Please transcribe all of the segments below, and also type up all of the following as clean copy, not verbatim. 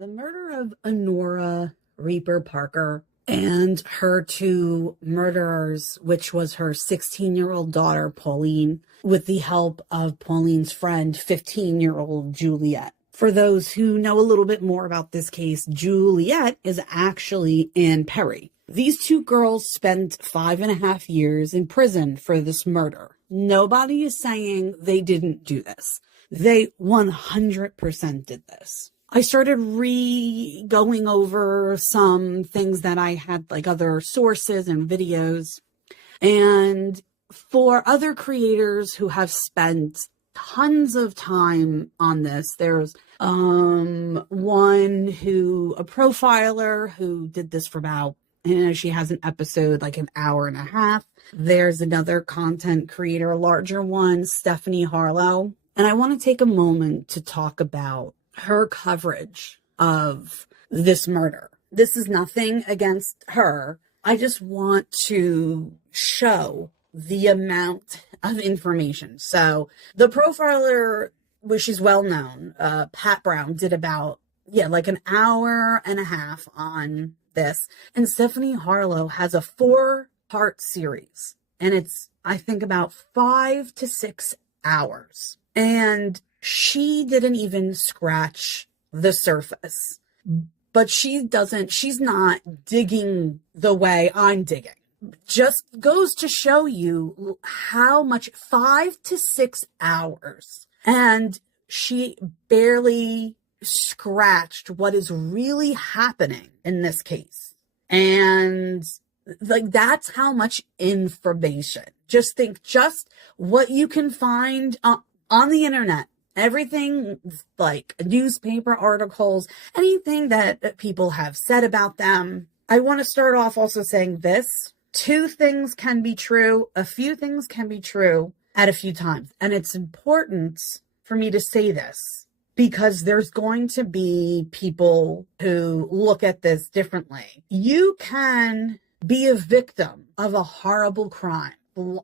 The murder of Honorah Rieper Parker and her two murderers, which was her 16-year-old daughter, Pauline, with the help of Pauline's friend, 15-year-old Juliet. For those who know a little bit more about this case, Juliet is actually Anne Perry. These two girls spent 5.5 years in prison for this murder. Nobody is saying they didn't do this. They 100% did this. I started going over some things that I had, like other sources and videos. And for other creators who have spent tons of time on this, there's a profiler who did this for about, she has an episode like an hour and a half. There's another content creator, a larger one, Stephanie Harlow. And I want to take a moment to talk about her coverage of this murder. This is nothing against her. I just want to show the amount of information. So the profiler, which is well known, Pat Brown, did about, like an hour and a half on this. And Stephanie Harlow has a 4-part series. And it's, I think, about 5 to 6 hours. And she didn't even scratch the surface, but she's not digging the way I'm digging. Just goes to show you how much, 5 to 6 hours. And she barely scratched what is really happening in this case. And like, that's how much information. Just think, just what you can find on the internet. Everything like newspaper articles, anything that people have said about them. I want to start off also saying this. 2 things can be true. A few things can be true at a few times. And it's important for me to say this because there's going to be people who look at this differently. You can be a victim of a horrible crime,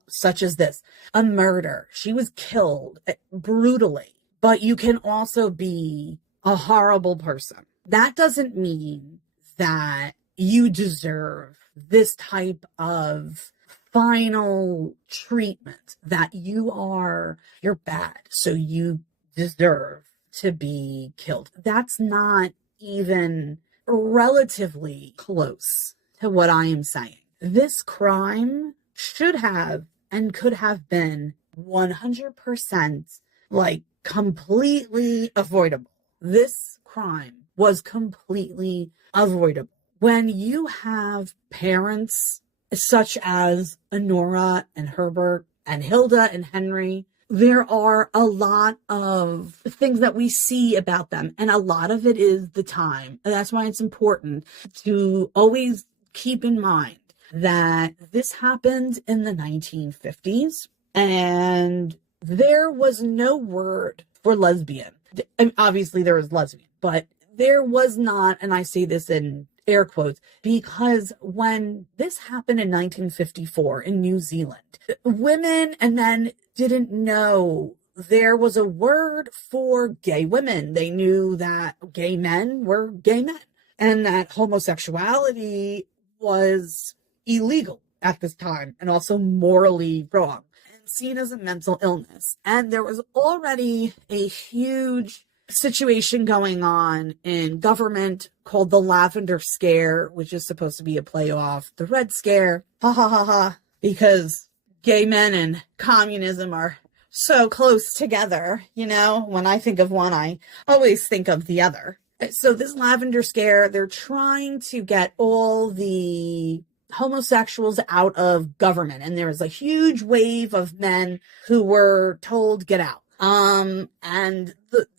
such as this, a murder. She was killed brutally. But you can also be a horrible person. That doesn't mean that you deserve this type of final treatment, that you're bad, so you deserve to be killed. That's not even relatively close to what I am saying. This crime should have and could have been 100% like completely avoidable. This crime was completely avoidable. When you have parents such as Honorah and Herbert and Hilda and Henry, there are a lot of things that we see about them, and a lot of it is the time. And that's why it's important to always keep in mind that this happened in the 1950s, and there was no word for lesbian. And obviously there was lesbian, but there was not, and I say this in air quotes, because when this happened in 1954 in New Zealand, women and men didn't know there was a word for gay women. They knew that gay men were gay men and that homosexuality was illegal at this time and also morally wrong, seen as a mental illness. And there was already a huge situation going on in government called the Lavender Scare, which is supposed to be a play off the Red Scare. Ha ha ha ha. Because gay men and communism are so close together. You know, when I think of one, I always think of the other. So this Lavender Scare, they're trying to get all the homosexuals out of government, and there was a huge wave of men who were told get out.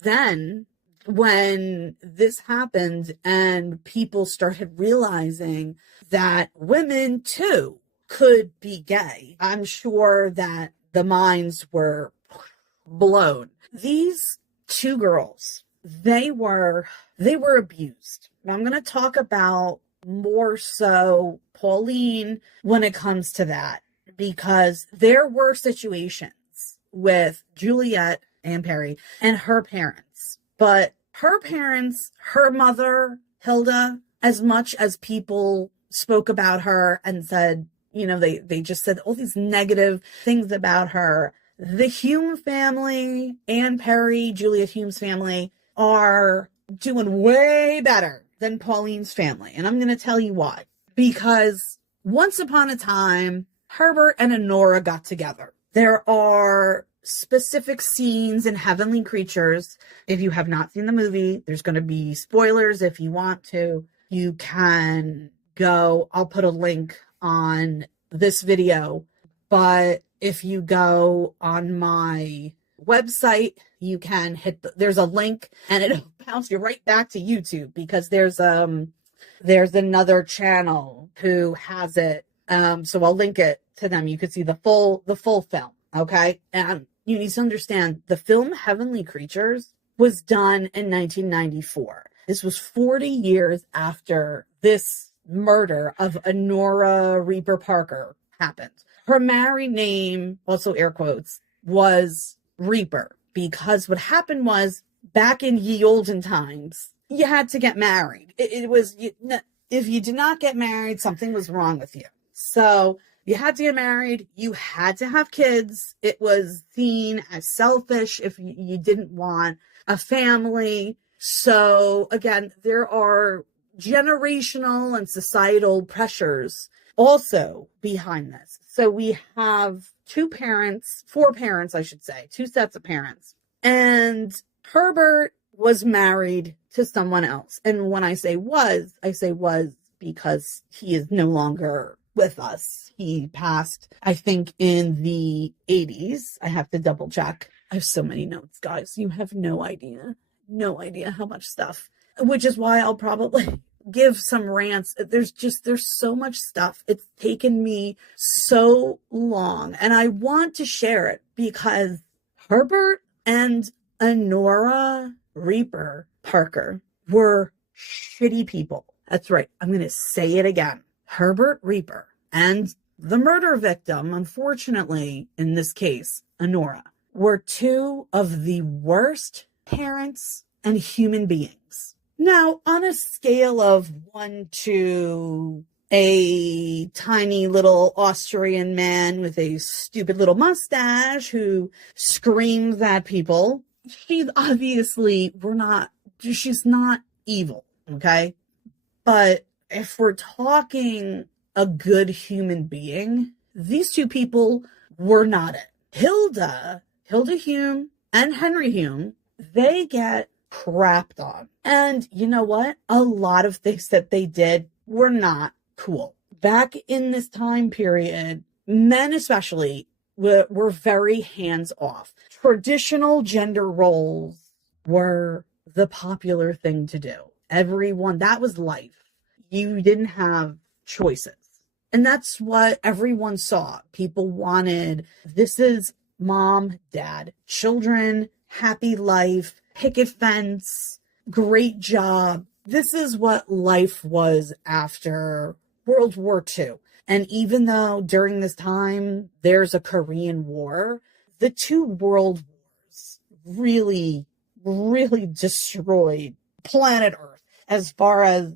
Then when this happened and people started realizing that women too could be gay, I'm sure that the minds were blown. These 2 girls, they were abused. I'm going to talk about more so Pauline when it comes to that, because there were situations with Juliet, Anne Perry, and her parents, but her parents, her mother, Hilda, as much as people spoke about her and said, they just said all these negative things about her, the Hume family, Anne Perry, Juliet Hume's family, are doing way better than Pauline's family. And I'm going to tell you why. Because once upon a time, Herbert and Honorah got together. There are specific scenes in Heavenly Creatures. If you have not seen the movie, there's going to be spoilers. If you want to, you can go. I'll put a link on this video. But if you go on my website, you can there's a link and it'll bounce you right back to YouTube, because there's another channel who has it. So I'll link it to them. You could see the full film. Okay. And you need to understand, the film Heavenly Creatures was done in 1994. This was 40 years after this murder of Honorah Rieper Parker happened. Her married name, also air quotes, was Rieper, because what happened was, back in ye olden times, you had to get married. If you did not get married, something was wrong with you. So you had to get married. You had to have kids. It was seen as selfish if you didn't want a family. So again, there are generational and societal pressures also behind this. So we have four parents, I should say, two sets of parents. And Herbert was married to someone else. And when I say was because he is no longer with us. He passed, I think, in the 80s. I have to double check. I have so many notes, guys. You have no idea how much stuff, which is why I'll probably give some rants. There's so much stuff. It's taken me so long, and I want to share it because Herbert and Honorah Rieper Parker were shitty people. That's right. I'm going to say it again. Herbert Rieper and the murder victim, unfortunately, in this case, Honorah, were two of the worst parents and human beings. Now, on a scale of 1 to a tiny little Austrian man with a stupid little mustache who screams at people, she's not evil, okay? But if we're talking a good human being, these two people were not it. Hilda Hume and Henry Hume, they get crapped on. And you know what? A lot of things that they did were not cool. Back in this time period, men especially were very hands-off. Traditional gender roles were the popular thing to do. That was life. You didn't have choices. And that's what everyone saw. People wanted, this is mom, dad, children, happy life, picket fence, great job. This is what life was after World War II. And even though during this time there's a Korean War, the two world wars really, really destroyed planet Earth as far as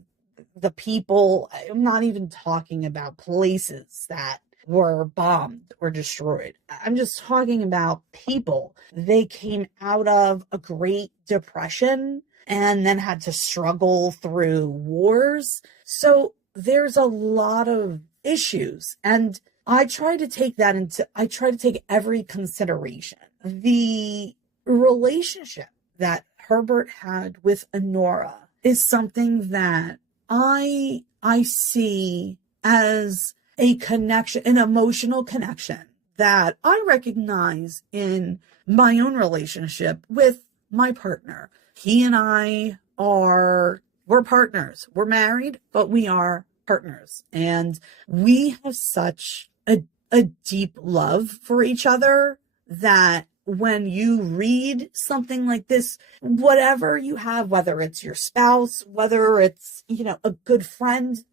the people. I'm not even talking about places that were bombed or destroyed. I'm just talking about people. They came out of a Great Depression and then had to struggle through wars. So there's a lot of issues. And I try to take every consideration. The relationship that Herbert had with Honorah is something that I see as a connection, an emotional connection that I recognize in my own relationship with my partner. He and I we're partners. We're married, but we are partners. And we have such a deep love for each other that when you read something like this, whatever you have, whether it's your spouse, whether it's, a good friend,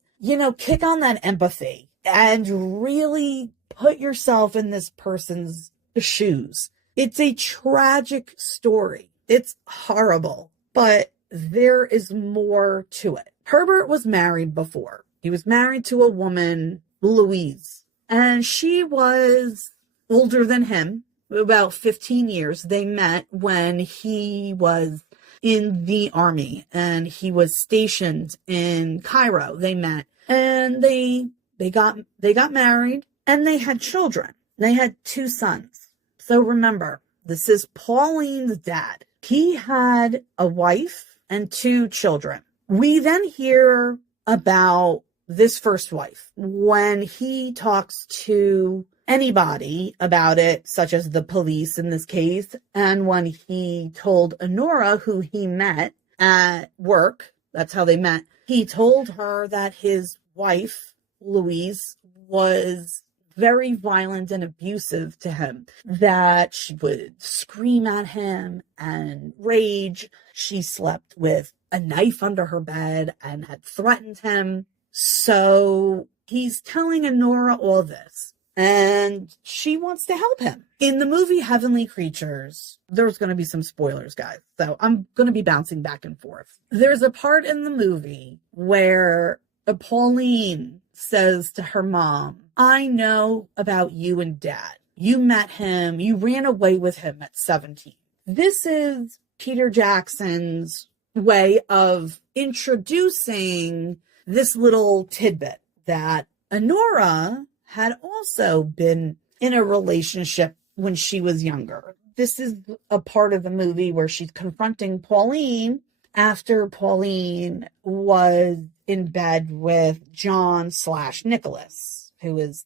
kick on that empathy and really put yourself in this person's shoes. It's a tragic story. It's horrible, but there is more to it. Herbert was married before. He was married to a woman, Louise, and she was older than him, about 15 years. They met when he was in the army and he was stationed in Cairo. They met and they got married and they had children. They had 2 sons. So remember, this is Pauline's dad. He had a wife and 2 children. We then hear about this first wife when he talks to anybody about it, such as the police in this case, and when he told Honorah, who he met at work, that's how they met, he told her that his wife, Louise, was very violent and abusive to him, that she would scream at him and rage. She slept with a knife under her bed and had threatened him. So he's telling Honorah all this, and she wants to help him. In the movie Heavenly Creatures, there's going to be some spoilers, guys, so I'm going to be bouncing back and forth. There's a part in the movie where Pauline says to her mom, I know about you and Dad. You met him, you ran away with him at 17. This is Peter Jackson's way of introducing this little tidbit that Honorah had also been in a relationship when she was younger. This is a part of the movie where she's confronting Pauline after Pauline was in bed with John/Nicholas, his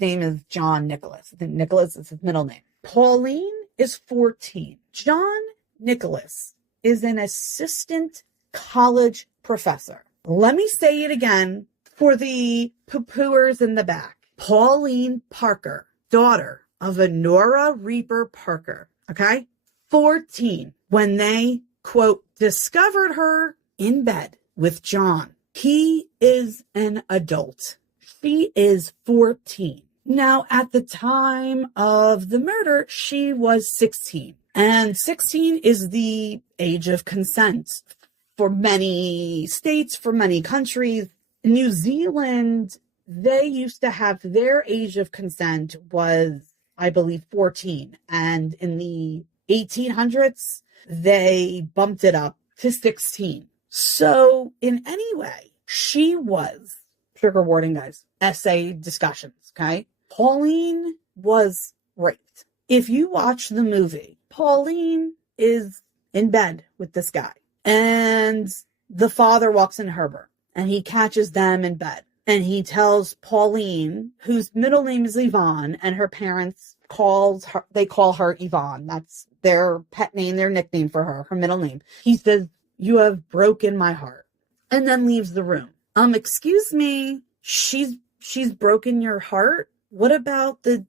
name is John Nicholas. I think Nicholas is his middle name. Pauline is 14. John Nicholas is an assistant college professor. Let me say it again for the poo-pooers in the back. Pauline Parker, daughter of Honorah Rieper Parker, okay? 14, when they, quote, discovered her in bed with John. He is an adult. She is 14. Now, at the time of the murder, she was 16. And 16 is the age of consent for many states, for many countries. New Zealand, they used to have their age of consent was, I believe, 14. And in the 1800s, they bumped it up to 16. So in any way, she was, trigger warning, guys, essay discussions, okay? Pauline was raped. If you watch the movie, Pauline is in bed with this guy. And the father walks in, Herbert, and he catches them in bed. And he tells Pauline, whose middle name is Yvonne, and her parents call her Yvonne. That's their pet name, their nickname for her middle name. He says, you have broken my heart, and then leaves the room. Excuse me, she's broken your heart? What about the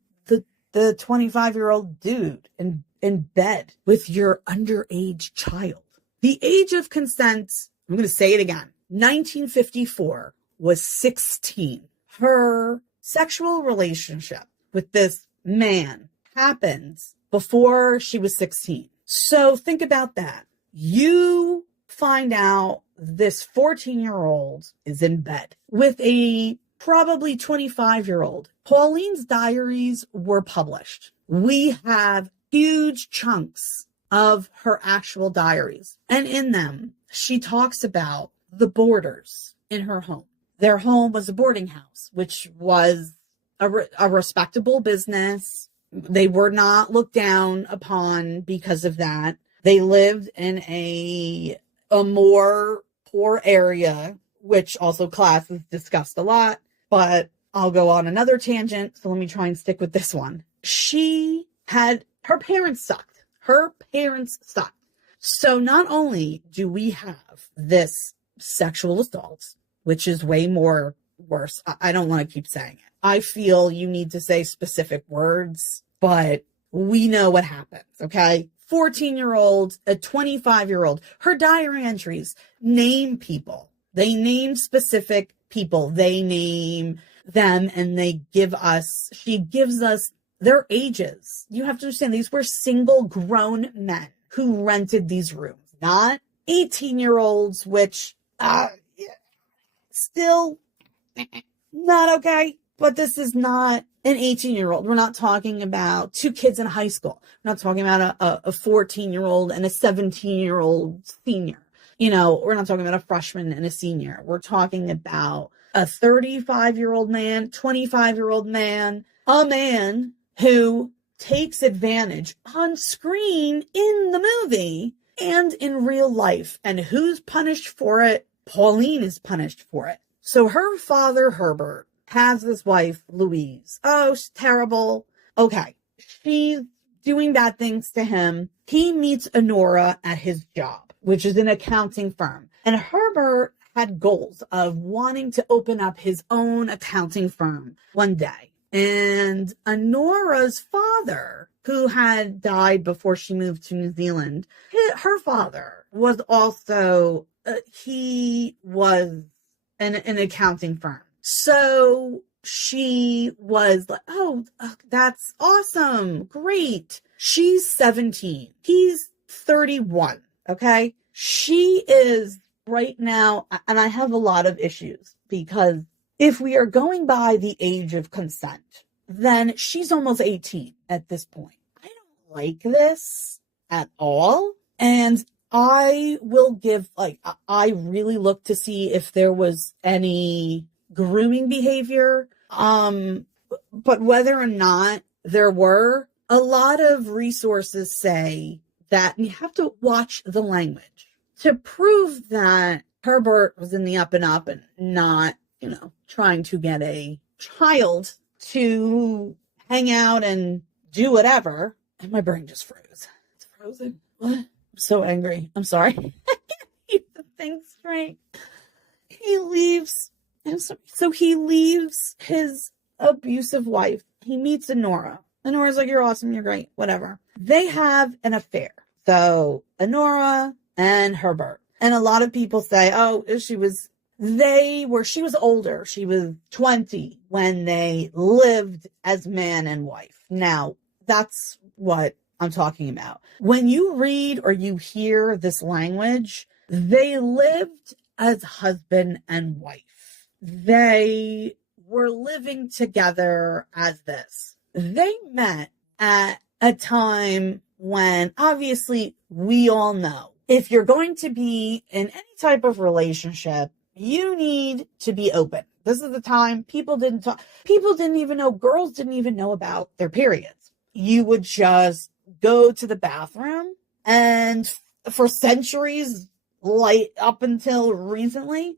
25-year-old dude in bed with your underage child? The age of consent, I'm going to say it again, 1954 was 16. Her sexual relationship with this man happened before she was 16. So think about that. You find out this 14-year-old is in bed with a probably 25-year-old. Pauline's diaries were published. We have huge chunks of her actual diaries. And in them, she talks about the boarders in her home. Their home was a boarding house, which was a respectable business. They were not looked down upon because of that. They lived in a more poor area, which also class is discussed a lot, but I'll go on another tangent. So let me try and stick with this one. Her parents sucked. Her parents sucked. So not only do we have this sexual assault, which is way more worse. I don't want to keep saying it. I feel you need to say specific words, but we know what happens, okay? 14-year-old, a 25-year-old, her diary entries name people. They name specific people. They name them and she gives us their ages. You have to understand, these were single grown men who rented these rooms, not 18-year-olds, which, still not okay. But this is not an 18-year-old. We're not talking about two kids in high school. We're not talking about a 14-year-old and a 17-year-old senior. We're not talking about a freshman and a senior. We're talking about a 35-year-old man, 25-year-old man, a man who takes advantage on screen in the movie and in real life. And who's punished for it? Pauline is punished for it. So her father, Herbert, has this wife, Louise. Oh, she's terrible. Okay. She's doing bad things to him. He meets Honorah at his job, which is an accounting firm. And Herbert had goals of wanting to open up his own accounting firm one day. And Honorah's father, who had died before she moved to New Zealand, her father was also, he was an accounting firm. So she was like, oh, that's awesome. Great. She's 17. He's 31. Okay. She is right now, and I have a lot of issues because if we are going by the age of consent, then she's almost 18 at this point. I don't like this at all. And I will give, I really look to see if there was any grooming behavior. But whether or not there were, a lot of resources say that you have to watch the language to prove that Herbert was in the up and up and not, trying to get a child to hang out and do whatever. And my brain just froze. It's frozen. What? I'm so angry. I'm sorry. I can't keep the thing straight. He leaves. So he leaves his abusive wife. He meets Honorah. Honorah's like, you're awesome. You're great. Whatever. They have an affair. So Honorah and Herbert. And a lot of people say, oh, she was older. She was 20 when they lived as man and wife. Now, that's what I'm talking about. When you read or you hear this language, they lived as husband and wife. They were living together as this. They met at a time when obviously we all know if you're going to be in any type of relationship, you need to be open. This is the time people didn't talk. People didn't even know, girls didn't even know about their periods. You would just go to the bathroom, and for centuries, up until recently,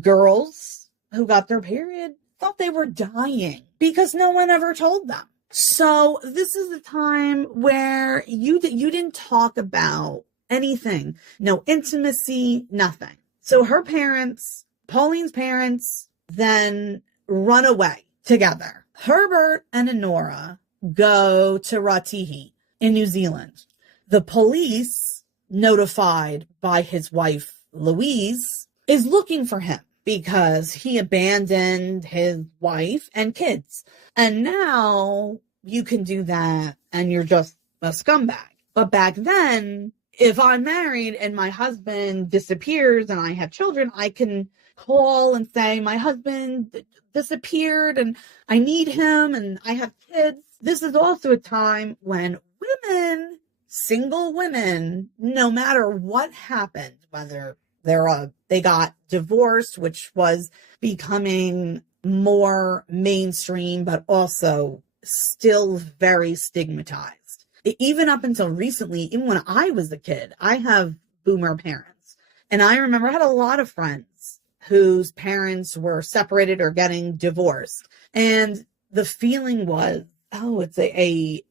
girls who got their period thought they were dying because no one ever told them. So this is a time where you didn't talk about anything, no intimacy, nothing. So her parents, Pauline's parents, then run away together. Herbert and Honorah go to Ranting in New Zealand. The police, notified by his wife, Louise, is looking for him because he abandoned his wife and kids. And now you can do that and you're just a scumbag. But back then, if I'm married and my husband disappears and I have children, I can call and say, my husband disappeared and I need him and I have kids. This is also a time when women, single women, no matter what happened, whether they got divorced, which was becoming more mainstream, but also still very stigmatized. Even up until recently, even when I was a kid, I have boomer parents. And I remember I had a lot of friends whose parents were separated or getting divorced. And the feeling was, oh, it's a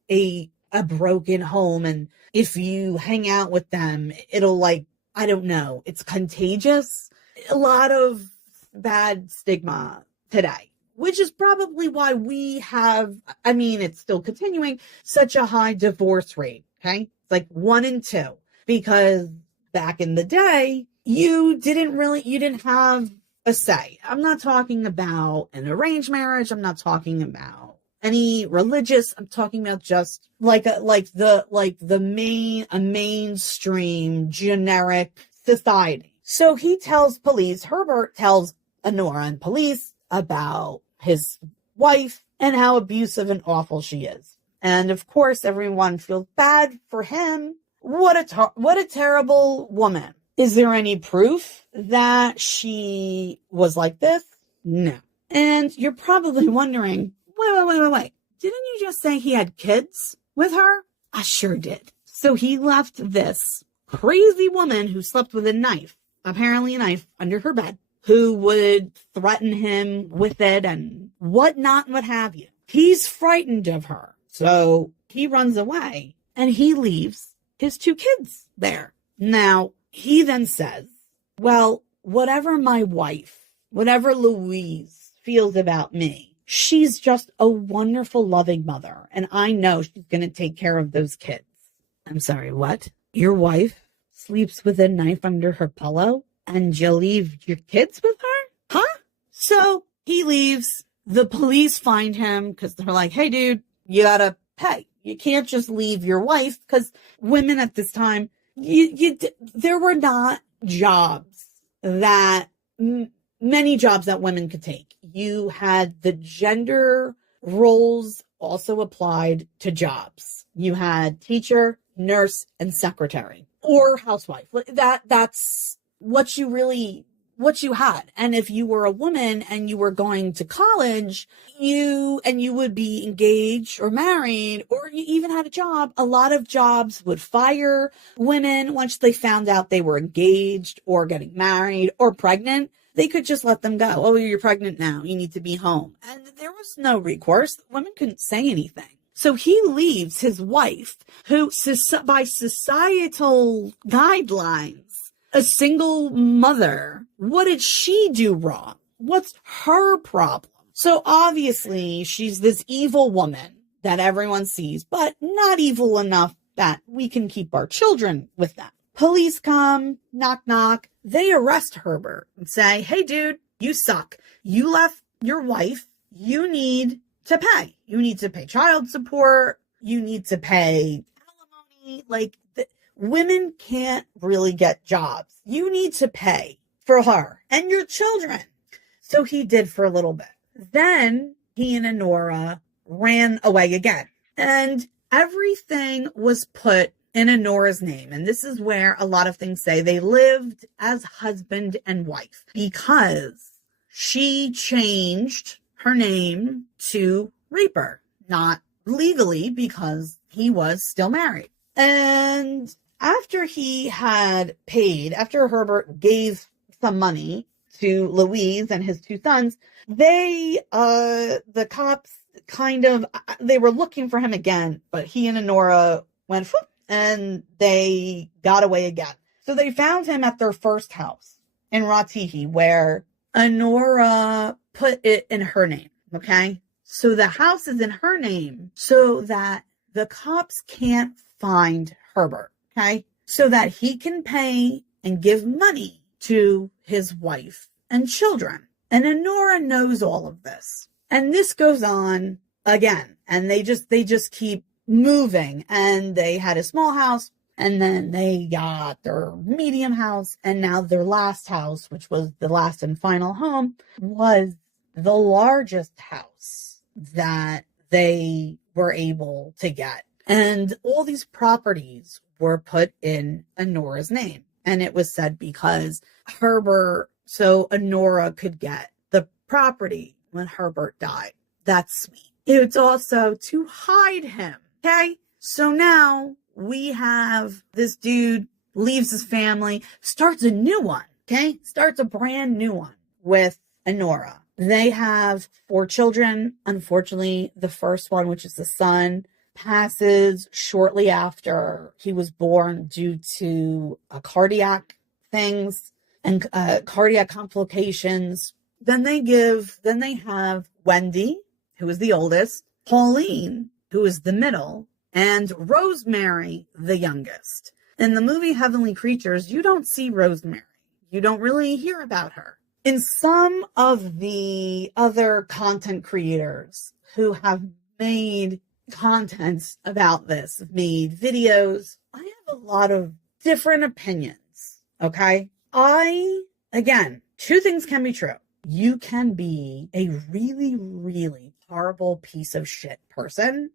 broken home. And if you hang out with them, it'll I don't know, it's contagious. A lot of bad stigma today, which is probably why we have, it's still continuing, such a high divorce rate. Okay. It's like 1 in 2, because back in the day, you didn't have a say. I'm not talking about an arranged marriage. I'm not talking about any religious. I'm talking about just a mainstream generic society. So he tells police, Herbert tells Honorah and police about his wife and how abusive and awful she is. And of course, everyone feels bad for him. What a terrible woman. Is there any proof that she was like this? No. And you're probably wondering, wait. Didn't you just say he had kids with her? I sure did. So he left this crazy woman who slept with a knife, apparently a knife, under her bed, who would threaten him with it and whatnot and what have you. He's frightened of her. So he runs away and he leaves his 2 kids there. Now, he then says, well, whatever my wife, whatever Louise feels about me, she's just a wonderful, loving mother. And I know she's going to take care of those kids. I'm sorry, what? Your wife sleeps with a knife under her pillow and you'll leave your kids with her? Huh? So he leaves. The police find him because they're like, hey, dude, you gotta pay. You can't just leave your wife, because women at this time, there were not jobs that many jobs that women could take. You had the gender roles also applied to jobs. You had teacher, nurse, and secretary, or housewife. That's what you had. And if you were a woman and you were going to college, you would be engaged or married, or you even had a job. A lot of jobs would fire women once they found out they were engaged or getting married or pregnant. They could just let them go. Oh, you're pregnant now. You need to be home. And there was no recourse. Women couldn't say anything. So he leaves his wife, who by societal guidelines, a single mother. What did she do wrong? What's her problem? So obviously she's this evil woman that everyone sees, but not evil enough that we can keep our children with them. Police come, knock, knock. They arrest Herbert and say, hey, dude, you suck. You left your wife. You need to pay. You need to pay child support. You need to pay alimony. Women can't really get jobs. You need to pay for her and your children. So he did for a little bit. Then he and Honorah ran away again. And everything was put in Honorah's name. And this is where a lot of things say they lived as husband and wife, because she changed her name to Rieper, not legally, because he was still married. And after he had paid, after Herbert gave some money to Louise and his 2 sons, the cops they were looking for him again, but he and Honorah went, whoop, and they got away again. So they found him at their first house in Ranting, where Honorah put it in her name. Okay. So the house is in her name so that the cops can't find Herbert. Okay. So that he can pay and give money to his wife and children. And Honorah knows all of this. And this goes on again. And they just keep moving. And they had a small house, and then they got their medium house. And now their last house, which was the last and final home, was the largest house that they were able to get. And all these properties were put in Honorah's name. And it was said because so Honorah could get the property when Herbert died. That's sweet. It's also to hide him. Okay. So now we have this dude leaves his family, starts a new one. Okay. Starts a brand new one with Honorah. They have 4 children. Unfortunately, the first one, which is the son, passes shortly after he was born due to cardiac things and cardiac complications. Then they have Wendy, who is the oldest, Pauline, who is the middle, and Rosemary, the youngest. In the movie Heavenly Creatures, you don't see Rosemary. You don't really hear about her. In some of the other content creators who have made content about this, made videos, I have a lot of different opinions Okay. Again, two things can be true. You can be a really, really horrible piece of shit person,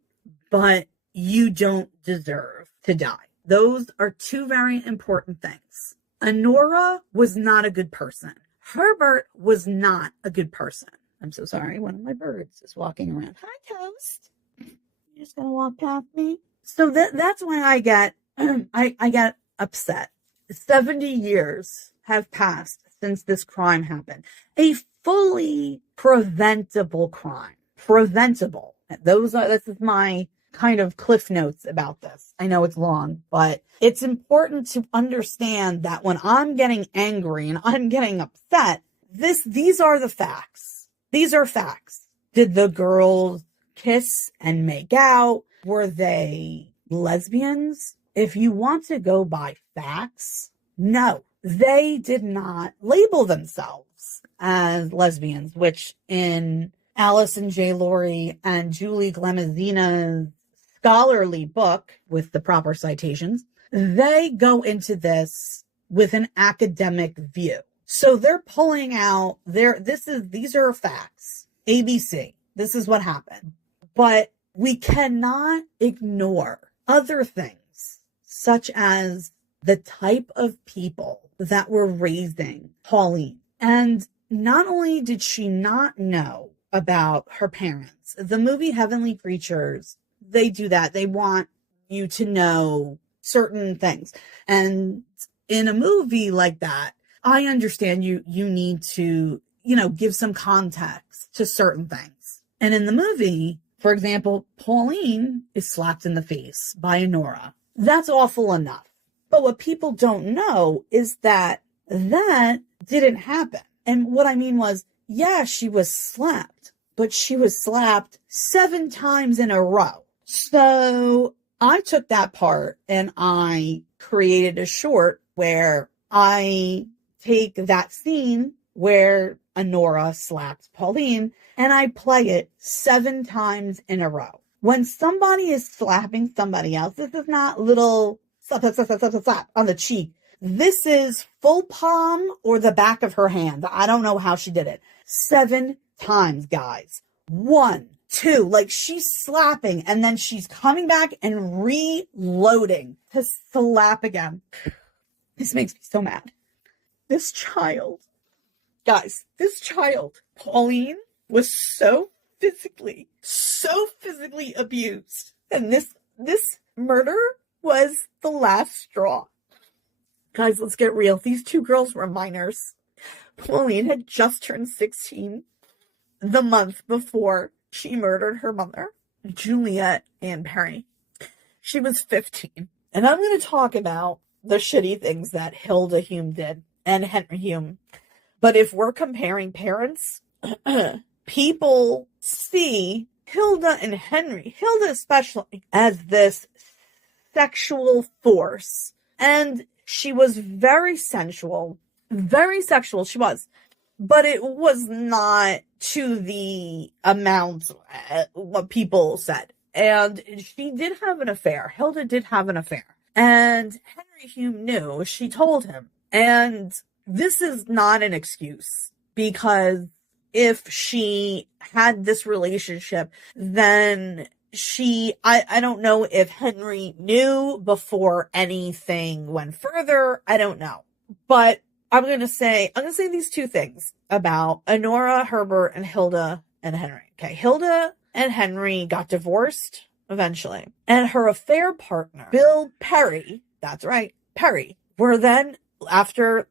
but you don't deserve to die. Those are two very important things. Honorah was not a good person. Herbert was not a good person. I'm so sorry. One of my birds is walking around. Hi, Toast. You're just gonna walk past me. So that's why I get I get upset. 70 years have passed since this crime happened. A fully preventable crime. Preventable. This is my kind of cliff notes about this. I know it's long, but it's important to understand that when I'm getting angry and I'm getting upset, these are the facts. These are facts. Did the girls kiss and make out? Were they lesbians? If you want to go by facts, no, they did not label themselves as lesbians, which in Allison J. Laurie and Julie Glamazina's scholarly book with the proper citations, they go into this with an academic view. So they're pulling out these are facts. ABC. This is what happened. But we cannot ignore other things, such as the type of people that were raising Pauline. And not only did she not know about her parents, the movie Heavenly Creatures, they do that. They want you to know certain things. And in a movie like that, I understand you need to, give some context to certain things. And in the movie, for example, Pauline is slapped in the face by Honorah. That's awful enough. But what people don't know is that didn't happen. And what I mean was, yeah, she was slapped, but she was slapped 7 times in a row. So I took that part and I created a short where I take that scene where Honorah slaps Pauline and I play it 7 times in a row. When somebody is slapping somebody else, this is not little slap, slap, slap, slap, slap, slap on the cheek. This is full palm or the back of her hand. I don't know how she did it. 7 times, guys. 1, 2, like she's slapping and then she's coming back and reloading to slap again. This makes me so mad. This child, Pauline, was so physically abused. And this murder was the last straw. Guys, let's get real. These 2 girls were minors. Pauline had just turned 16 the month before she murdered her mother, Juliet Ann Perry. She was 15. And I'm going to talk about the shitty things that Hilda Hume did and Henry Hume. But if we're comparing parents, people see Hilda and Henry, Hilda especially, as this sexual force. And she was very sensual, she was. But it was not to the amount what people said. And she did have an affair. Hilda did have an affair. And Henry Hume knew. She told him. And this is not an excuse, because if she had this relationship, then I don't know if Henry knew before anything went further. I don't know. But I'm going to say these 2 things about Honorah, Herbert, and Hilda and Henry. Okay. Hilda and Henry got divorced eventually. And her affair partner, Bill Perry, that's right, Perry, were then, after,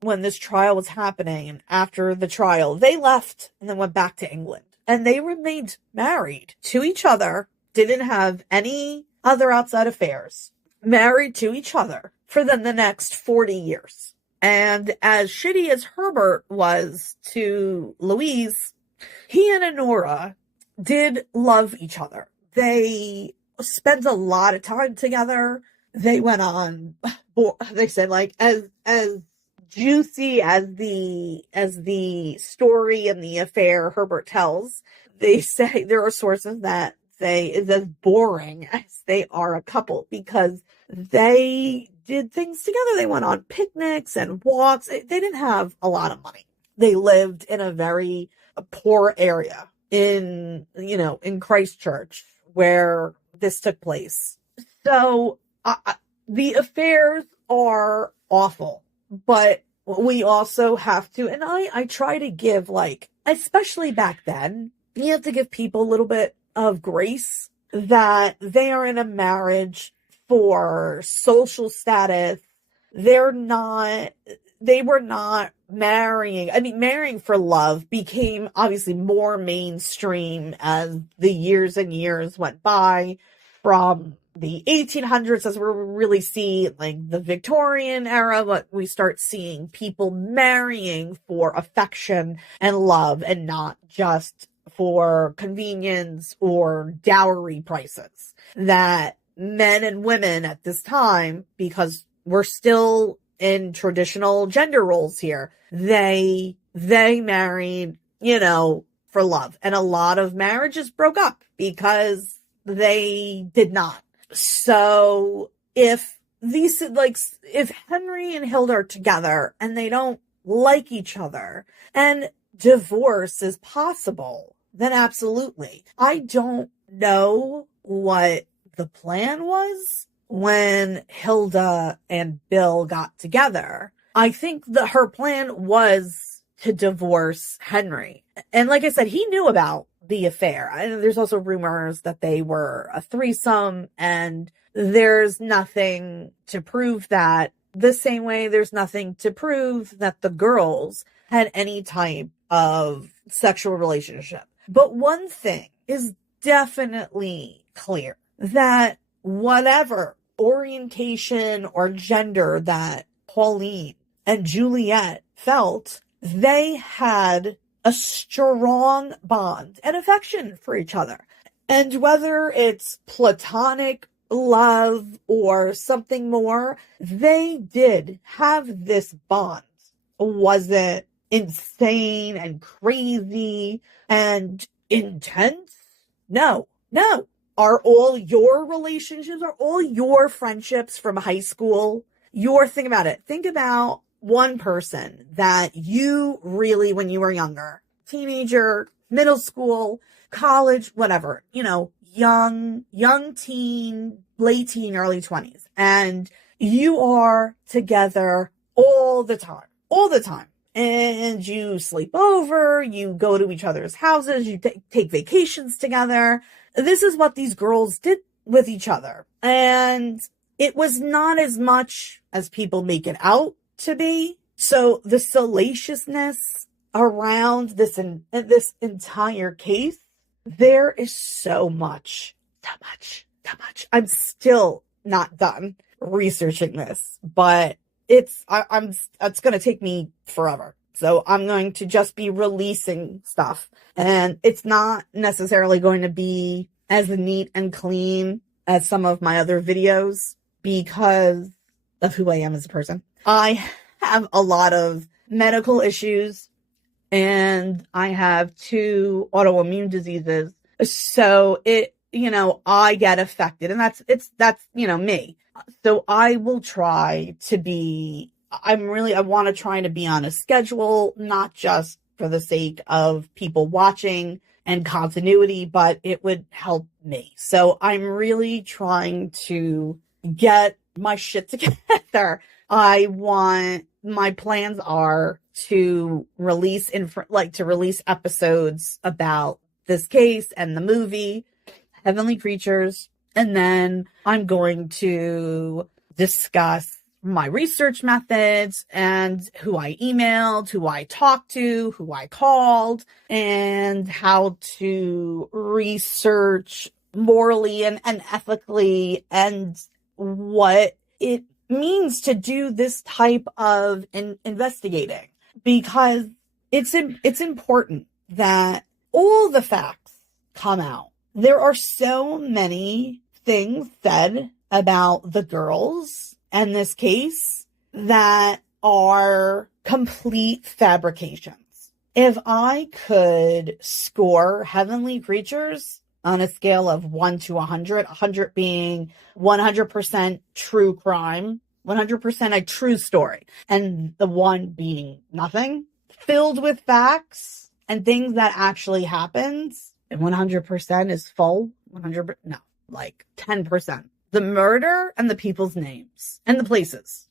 when this trial was happening and after the trial, they left and then went back to England. And they remained married to each other, didn't have any other outside affairs, married to each other for then the next 40 years. And as shitty as Herbert was to Louise, he and Honorah did love each other. They spent a lot of time together. They went on, they said, as juicy as the story and the affair Herbert tells, they say there are sources that say is as boring as they are a couple, because they did things together. They went on picnics and walks. They didn't have a lot of money. They lived in a very poor area in Christchurch where this took place. So the affairs are awful, but we also have to, and I try to give, like, especially back then, you have to give people a little bit of grace that they are in a marriage for social status. They were not marrying. I mean, marrying for love became obviously more mainstream as the years and years went by, from the 1800s, as we really see, like, the Victorian era, but we start seeing people marrying for affection and love and not just for convenience or dowry prices. That men and women at this time, because we're still in traditional gender roles here, they married, for love. And a lot of marriages broke up because they did not. So if Henry and Hilda are together and they don't like each other and divorce is possible, then absolutely. I don't know what the plan was when Hilda and Bill got together. I think that her plan was to divorce Henry. And like I said, he knew about the affair. And there's also rumors that they were a threesome, and there's nothing to prove that. The same way there's nothing to prove that the girls had any type of sexual relationship. But one thing is definitely clear, that whatever orientation or gender that Pauline and Juliet felt, they had a strong bond and affection for each other. And whether it's platonic love or something more, they did have this bond. Was it insane and crazy and intense? No. Are all your relationships, are all your friendships from high school? Think about it. Think about one person that you really, when you were younger, teenager, middle school, college, whatever, young teen, late teen, early 20s. And you are together all the time. And you sleep over, you go to each other's houses, you take vacations together. This is what these girls did with each other. And it was not as much as people make it out to be. So the salaciousness around this entire case, there is so much. I'm still not done researching this, but it's going to take me forever. So I'm going to just be releasing stuff, and it's not necessarily going to be as neat and clean as some of my other videos because of who I am as a person. I have a lot of medical issues, and I have 2 autoimmune diseases. So I get affected, and that's me. So I will try to be, I want to try to be on a schedule, not just for the sake of people watching and continuity, but it would help me. So I'm really trying to get my shit together. My plans are to release episodes about this case and the movie Heavenly Creatures. And then I'm going to discuss my research methods and who I emailed, who I talked to, who I called, and how to research morally and ethically, and what it means to do this type of investigating, because it's important that all the facts come out. There are so many things said about the girls and this case that are complete fabrications. If I could score Heavenly Creatures on a scale of 1 to 100, 100 being 100% true crime, 100% a true story. And the one being nothing, filled with facts and things that actually happened. And 100% is full. 100, no, like 10%. The murder and the people's names and the places.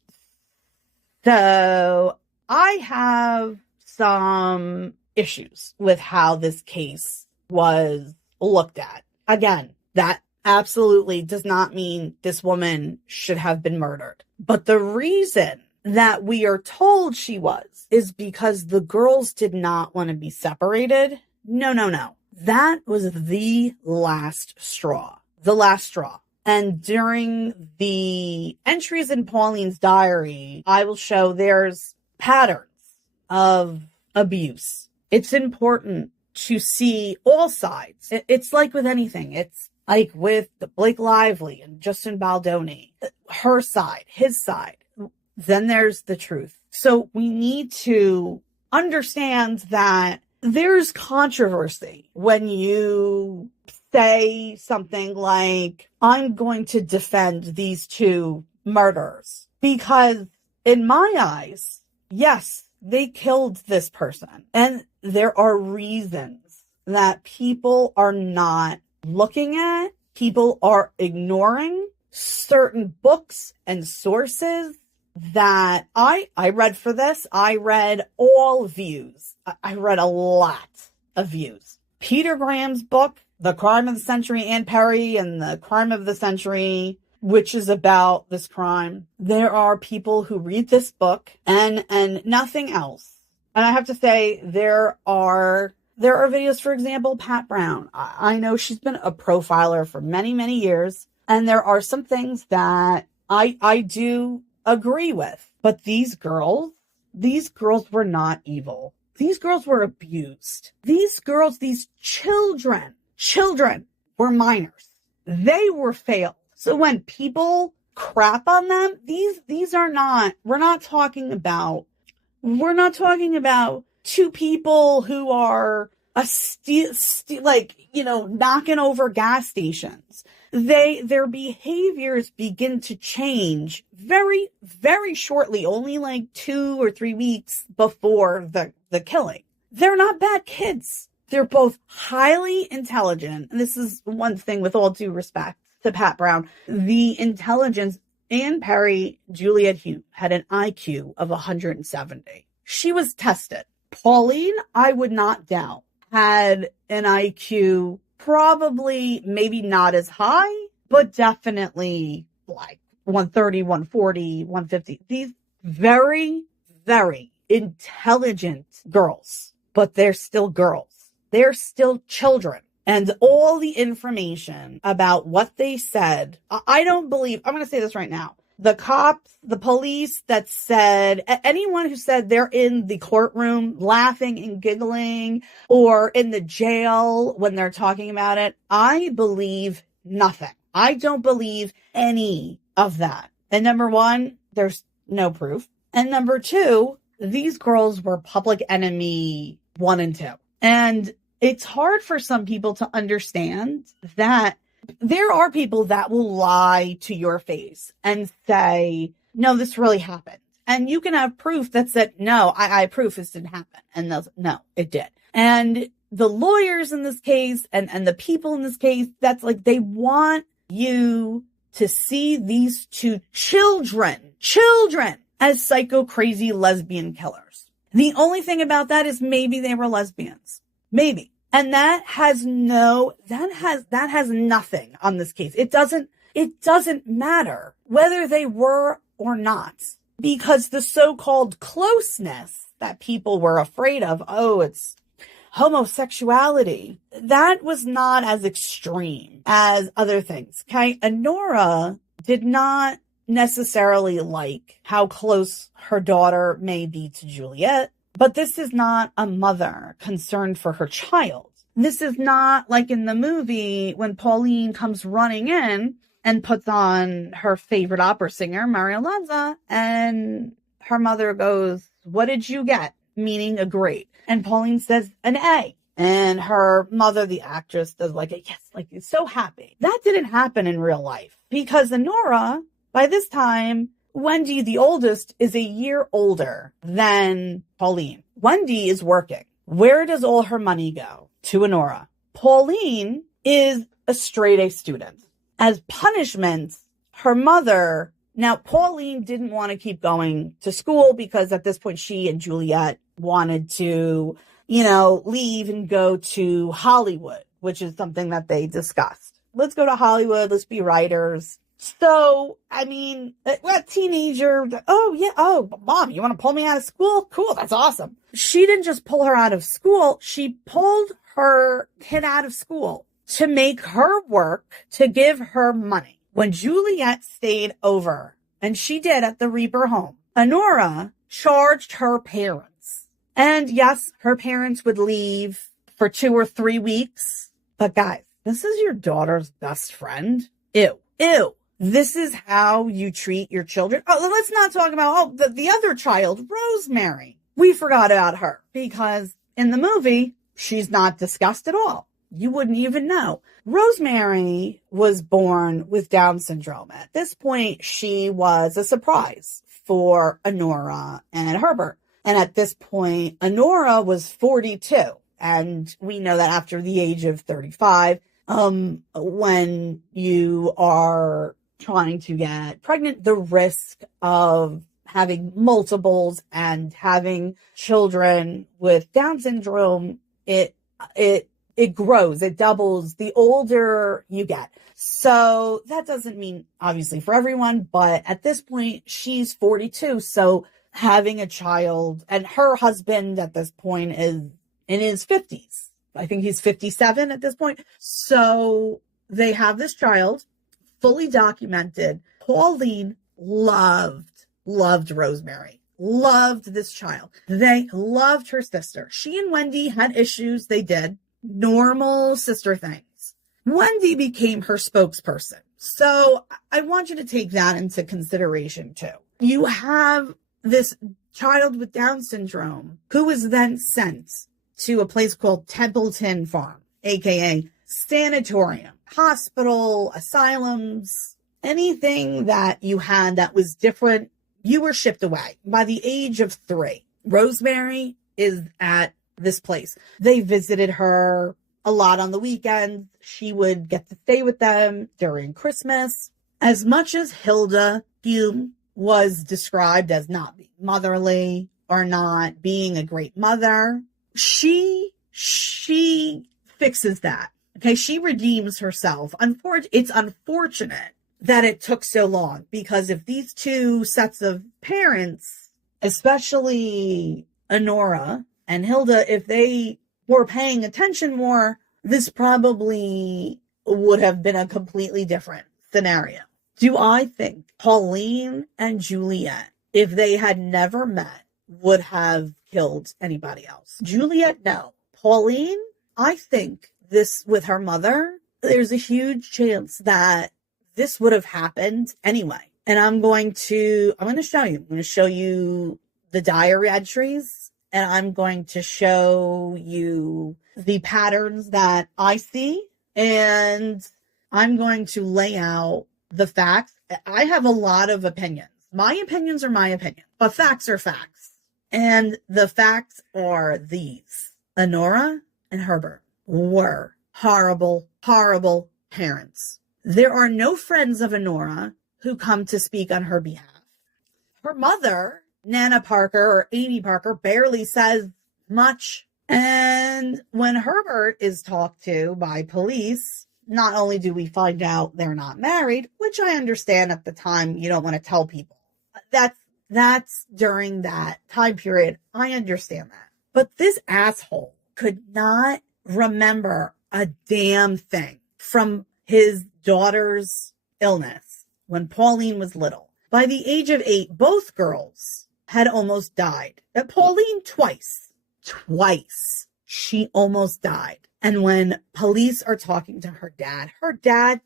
So I have some issues with how this case was looked at. Again, that absolutely does not mean this woman should have been murdered. But the reason that we are told she was is because the girls did not want to be separated. No. That was the last straw. The last straw. And during the entries in Pauline's diary, I will show there's patterns of abuse. It's important to see all sides. It's like with anything. It's like with Blake Lively and Justin Baldoni. Her side, his side. Then there's the truth. So we need to understand that there's controversy when you say something like, I'm going to defend these two murderers. Because in my eyes, yes, they killed this person. And there are reasons that people are not looking at. People are ignoring certain books and sources that I read for this. I read all views. I read a lot of views. Peter Graham's book, The Crime of the Century, Anne Perry and The Crime of the Century, which is about this crime. There are people who read this book and nothing else. And I have to say, there are videos, for example, Pat Brown. I know she's been a profiler for many, many years. And there are some things that I do agree with. But these girls were not evil. These girls were abused. These children were minors. They were failed. So when people crap on them, these are not, we're not talking about two people who are knocking over gas stations. Their behaviors begin to change very, very shortly, only like 2 or 3 weeks before the killing. They're not bad kids. They're both highly intelligent. And this is one thing, with all due respect to Pat Brown, the intelligence. Anne Perry, Juliet Hume, had an IQ of 170. She was tested. Pauline, I would not doubt, had an IQ probably maybe not as high, but definitely like 130, 140, 150. These very, very intelligent girls, but they're still girls. They're still children. And all the information about what they said, I don't believe, I'm going to say this right now. The cops, the police that said, anyone who said they're in the courtroom laughing and giggling or in the jail when they're talking about it, I believe nothing. I don't believe any of that. And number one, there's no proof. And number two, these girls were public enemy 1 and 2. And it's hard for some people to understand that there are people that will lie to your face and say, no, this really happened. And you can have proof that said, no, I proof this didn't happen. And they'll say, no, it did. And the lawyers in this case and the people in this case, that's like, they want you to see these two children as psycho crazy lesbian killers. The only thing about that is maybe they were lesbians. Maybe. And that has nothing on this case. It doesn't matter whether they were or not, because the so-called closeness that people were afraid of, it's homosexuality, that was not as extreme as other things. Okay. Honorah did not necessarily like how close her daughter may be to Juliet. But this is not a mother concerned for her child. This is not like in the movie when Pauline comes running in and puts on her favorite opera singer, Maria Lanza, and her mother goes, what did you get? Meaning a grade. And Pauline says an A. And her mother, the actress, does like a yes, like is so happy. That didn't happen in real life because Honorah, by this time, Wendy, the oldest, is a year older than Pauline. Wendy is working. Where does all her money go? To Honorah. Pauline is a straight A student. As punishment, her mother, now Pauline didn't want to keep going to school because at this point she and Juliet wanted to, leave and go to Hollywood, which is something that they discussed. Let's go to Hollywood. Let's be writers. So, a teenager, Mom, you want to pull me out of school? Cool, that's awesome. She didn't just pull her out of school. She pulled her kid out of school to make her work to give her money. When Juliet stayed over, and she did at the Rieper home, Honorah charged her parents. And yes, her parents would leave for 2 or 3 weeks. But guys, this is your daughter's best friend. Ew. This is how you treat your children. Oh, let's not talk about the other child, Rosemary. We forgot about her because in the movie, she's not discussed at all. You wouldn't even know. Rosemary was born with Down syndrome. At this point, she was a surprise for Honorah and Herbert. And at this point, Honorah was 42. And we know that after the age of 35, when you are trying to get pregnant, the risk of having multiples and having children with Down syndrome, it grows, it doubles the older you get. So that doesn't mean obviously for everyone, but at this point she's 42. So having a child, and her husband at this point is in his 50s. I think he's 57 at this point. So they have this child, fully documented. Pauline loved Rosemary, loved this child. They loved her sister. She and Wendy had issues. They did normal sister things. Wendy became her spokesperson. So I want you to take that into consideration too. You have this child with Down syndrome who was then sent to a place called Templeton Farm, aka sanatorium, hospital, asylums, anything that you had that was different, you were shipped away. By the age of 3, Rosemary is at this place. They visited her a lot on the weekends. She would get to stay with them during Christmas. As much as Hilda Hume was described as not being motherly or not being a great mother, she fixes that. Okay, she redeems herself. It's unfortunate that it took so long, because if these two sets of parents, especially Honorah and Hilda, if they were paying attention more, this probably would have been a completely different scenario. Do I think Pauline and Juliet, if they had never met, would have killed anybody else? Juliet, no. Pauline, I think this with her mother, there's a huge chance that this would have happened anyway. And I'm going to show you. I'm going to show you the diary entries, and I'm going to show you the patterns that I see, and I'm going to lay out the facts. I have a lot of opinions. My opinions are my opinion, but facts are facts. And the facts are these. Honorah and Herbert were horrible, horrible parents. There are no friends of Honorah who come to speak on her behalf. Her mother, Nana Parker or Amy Parker, barely says much. And when Herbert is talked to by police, not only do we find out they're not married, which I understand at the time you don't want to tell people. That's during that time period. I understand that. But this asshole could not remember a damn thing from his daughter's illness when Pauline was little. By the age of 8, both girls had almost died. Pauline twice. She almost died. And when police are talking to her dad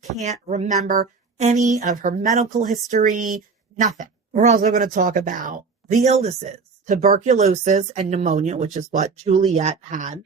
can't remember any of her medical history, nothing. We're also going to talk about the illnesses, tuberculosis and pneumonia, which is what Juliet had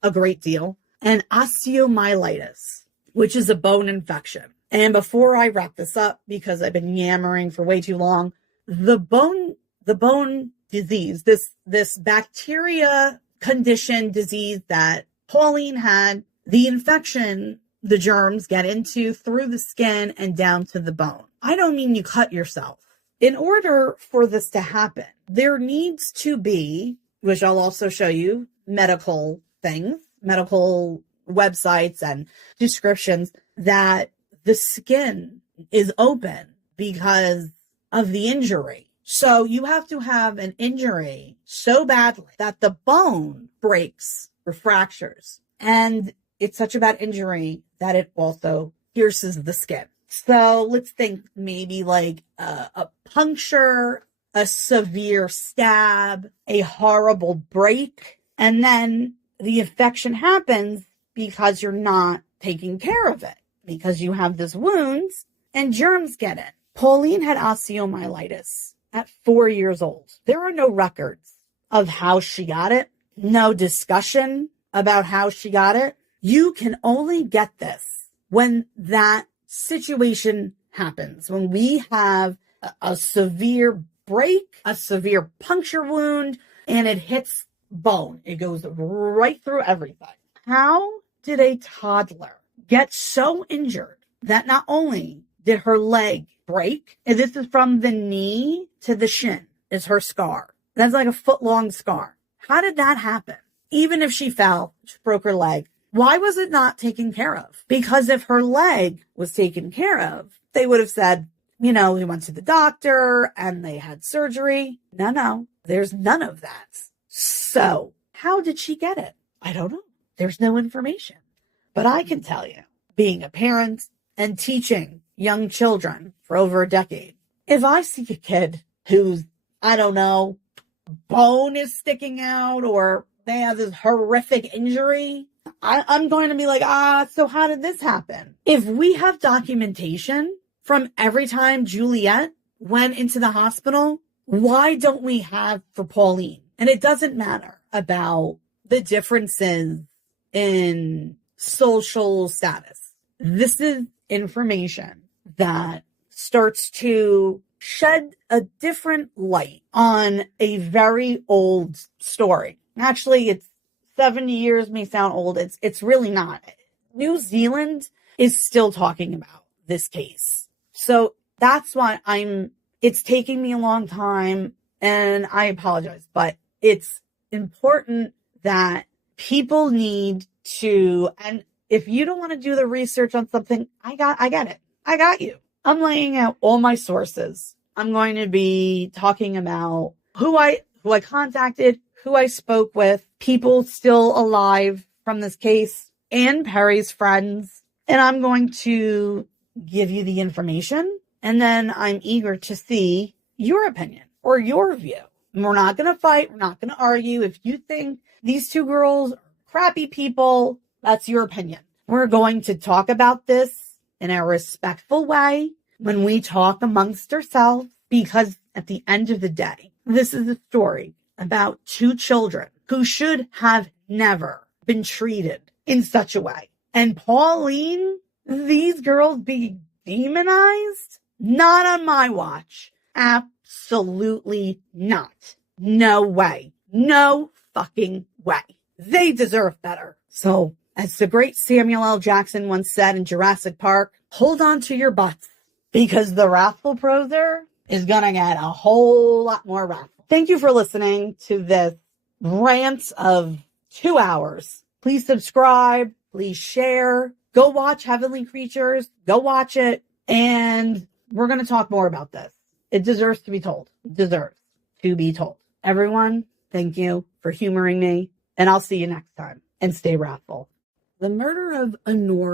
a great deal, and osteomyelitis, which is a bone infection. And before I wrap this up, because I've been yammering for way too long, the bone disease, this bacteria condition disease that Pauline had, the infection, the germs get into through the skin and down to the bone. I don't mean you cut yourself. In order for this to happen, there needs to be, which I'll also show you, medical things, medical websites and descriptions, that the skin is open because of the injury. So you have to have an injury so badly that the bone breaks or fractures. And it's such a bad injury that it also pierces the skin. So let's think maybe like a puncture, a severe stab, a horrible break, and then the infection happens because you're not taking care of it, because you have this wounds and germs get in. Pauline had osteomyelitis at 4 years old. There are no records of how she got it, no discussion about how she got it. You can only get this when that situation happens, when we have a severe break, a severe puncture wound, and it hits bone. It goes right through everything. How did a toddler get so injured that not only did her leg break, and this is from the knee to the shin is her scar. That's like a foot-long scar. How did that happen? Even if she fell, she broke her leg. Why was it not taken care of? Because if her leg was taken care of, they would have said, we went to the doctor and they had surgery. No, there's none of that. So how did she get it? I don't know. There's no information. But I can tell you, being a parent and teaching young children for over a decade, if I see a kid who's, bone is sticking out or they have this horrific injury, I'm going to be like, so how did this happen? If we have documentation from every time Juliet went into the hospital, why don't we have for Pauline? And it doesn't matter about the differences in social status. This is information that starts to shed a different light on a very old story. Actually, it's 70 years may sound old. It's really not. New Zealand is still talking about this case. So that's why it's taking me a long time and I apologize, but it's important that people need to, and if you don't want to do the research on something, I get it. I got you. I'm laying out all my sources. I'm going to be talking about who I contacted, who I spoke with, people still alive from this case, and Perry's friends. And I'm going to give you the information. And then I'm eager to see your opinion or your view. And we're not going to fight. We're not going to argue. If you think these two girls are crappy people, that's your opinion. We're going to talk about this in a respectful way when we talk amongst ourselves, because at the end of the day, this is a story about two children who should have never been treated in such a way. And Pauline, these girls being demonized? Not on my watch. Absolutely not. No way. No fucking way. They deserve better. So, as the great Samuel L. Jackson once said in Jurassic Park, hold on to your butts, because the wrathful proser is gonna get a whole lot more wrathful. Thank you for listening to this rant of 2 hours. Please subscribe. Please share. Go watch Heavenly Creatures. Go watch it. And we're going to talk more about this. It deserves to be told. It deserves to be told. Everyone, thank you for humoring me. And I'll see you next time. And stay wrathful. The murder of Honorah